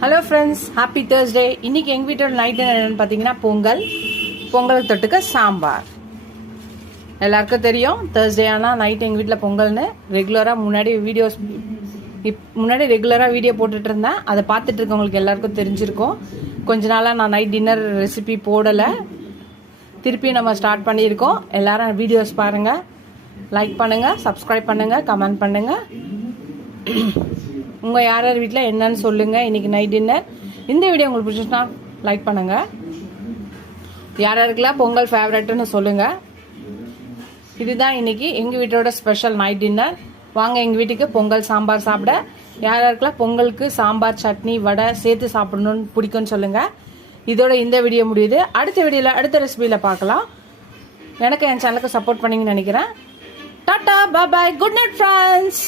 Hello friends, happy Thursday. இன்னைக்கு எங்கள் வீட்டோட நைட் என்னென்னு பார்த்தீங்கன்னா பொங்கல் தொட்டுக்க சாம்பார். எல்லாருக்கும் தெரியும் தேர்ஸ்டே ஆனால் நைட் எங்கள் வீட்டில் பொங்கல்னு முன்னாடி ரெகுலராக வீடியோ போட்டுட்டு இருந்தேன். அதை பார்த்துட்டு இருக்கவங்களுக்கு எல்லாருக்கும் தெரிஞ்சிருக்கும். கொஞ்ச நாளாக நான் நைட் டின்னர் ரெசிபி போடலை, திருப்பி நம்ம ஸ்டார்ட் பண்ணியிருக்கோம். எல்லாரும் வீடியோஸ் பாருங்கள், லைக் பண்ணுங்கள், சப்ஸ்கிரைப் பண்ணுங்கள், கமெண்ட் பண்ணுங்கள். உங்கள் யார் வீட்டில் என்னன்னு சொல்லுங்கள். இன்றைக்கி நைட் டின்னர். இந்த வீடியோ உங்களுக்கு பிடிச்சிச்சுன்னா லைக் பண்ணுங்கள். யாருக்கெல்லாம் பொங்கல் ஃபேவரட்னு சொல்லுங்கள். இதுதான் இன்றைக்கி எங்கள் வீட்டோட ஸ்பெஷல் நைட் டின்னர். வாங்க எங்கள் வீட்டுக்கு பொங்கல் சாம்பார் சாப்பிட. யாருக்கெல்லாம் பொங்கலுக்கு சாம்பார், சட்னி, வடை சேர்த்து சாப்பிடணும்னு பிடிக்கும்னு சொல்லுங்கள். இதோட இந்த வீடியோ முடியுது. அடுத்த வீடியோவில் அடுத்த ரெசிபியில் பார்க்கலாம். எனக்கு என் சேனலுக்கு சப்போர்ட் பண்ணிங்கன்னு நினைக்கிறேன். டாட்டா, பாய், குட் நைட் ஃப்ரெண்ட்ஸ்.